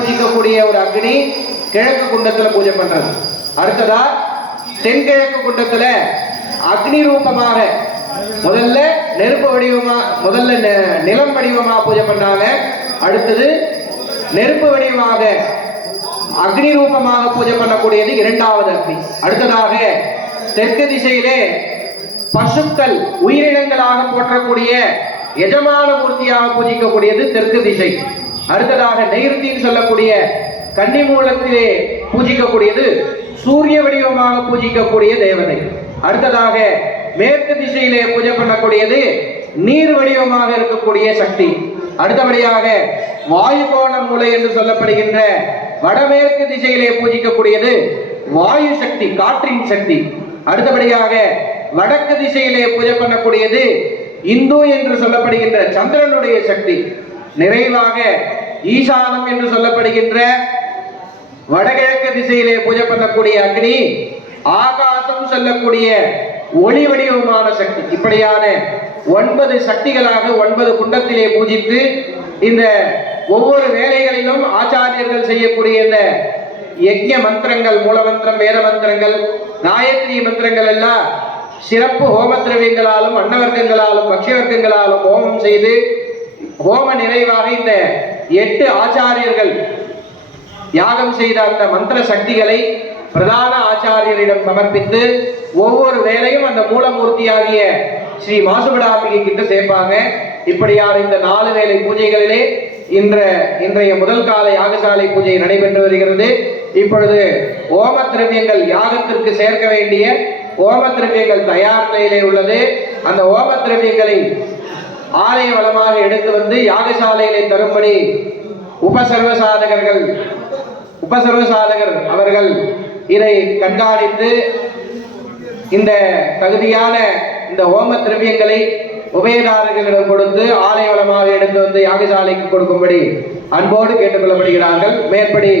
பூஜிக்கக்கூடிய ஒரு அக்னி கிழக்கு குண்டத்துல பூஜை பண்றது. அடுத்ததா தென்கிழக்கு குண்டத்துல அக்னி ரூபமாக முதல்ல நெருப்பு வடிவமா, முதல்ல நிலம் வடிவமா பூஜை பண்ணாங்க. அடுத்தது நெருப்பு வடிவமாக அக்னி ரூபமாக பூஜை பண்ணக்கூடியது இரண்டாவது அக்னி. அடுத்ததாக தெற்கு திசையிலே பசுக்கள் உயிரினங்களாக போற்றக்கூடிய எஜமான மூர்த்தியாக பூஜிக்கக்கூடியது தெற்கு திசை. அடுத்ததாக நைருத்தின்னு சொல்லக்கூடிய கன்னிமூலத்திலே பூஜிக்கக்கூடியது சூரிய வடிவமாக பூஜிக்கக்கூடிய தேவதை. அடுத்ததாக மேற்கு திசையிலே பூஜை பண்ணக்கூடியது நீர் வடிவமாக இருக்கக்கூடிய சக்தி. அடுத்தபடியாக வாயு கோண மூலை என்று சொல்லப்படுகின்ற வடமேற்கு திசையிலே பூஜிக்கக்கூடியது வாயு சக்தி, காற்றின் சக்தி. அடுத்தபடியாக வடக்கு திசையிலே பூஜை பண்ணக்கூடியது இந்து என்று சொல்லப்படுகின்ற சந்திரனுடைய சக்தி. நிறைவாக ஈசானம் என்று சொல்லப்படுகின்ற வடகிழக்கு திசையிலே பூஜை பண்ணக்கூடிய அக்னி ஆகாசம் சொல்லக்கூடிய ஒளி வடிவமான சக்தி. இப்படியான 9 சக்திகளாக 9 குண்டத்திலே பூஜித்து இந்த ஒவ்வொரு வேலைகளிலும் ஆச்சாரியர்கள் செய்யக்கூடிய இந்த யஜ்ஞ மந்திரங்கள், மூலமந்திரம், வேத மந்திரங்கள், காயத்ரி மந்திரங்கள் எல்லாம் சிறப்பு ஹோம திரவியங்களாலும் அன்னவர்க்கங்களாலும் பக்ஷவர்க்கங்களாலும் ஹோமம் செய்து ஹோம நிறைவாக இந்த 8 ஆச்சாரியர்கள் யாகம் செய்த அந்த மந்திர சக்திகளை பிரதான ஆச்சாரியரிடம் சமர்ப்பித்து ஒவ்வொரு வேலையும் அந்த மூலமூர்த்தியாகிய ஸ்ரீ மாசுபடாம்பிகை கிட்ட சேர்ப்பாங்க. இப்படியான இந்த 4 வேலை பூஜைகளிலே இன்றைய முதல் கால யாகசாலை பூஜை நடைபெற்று வருகிறது. இப்பொழுது ஓம திரவியங்கள், யாகத்திற்கு சேர்க்க வேண்டிய ஓம திரவியங்கள் தயார் நிலையிலே உள்ளது. அந்த ஓம திரவியங்களை ஆலய வளமாக எடுத்து வந்து யாகசாலையிலே தரும்படி உபசர்வசாதகர் அவர்கள் இதை கண்காணித்து இந்த தகுதியான இந்த ஓம திரவியங்களை உபயதாரர்களிடம் கொடுத்து ஆலய வளமாக எடுத்து வந்து யாகசாலைக்கு கொடுக்கும்படி அன்போடு கேட்டுக்கொள்ளப்படுகிறார்கள். மேற்படி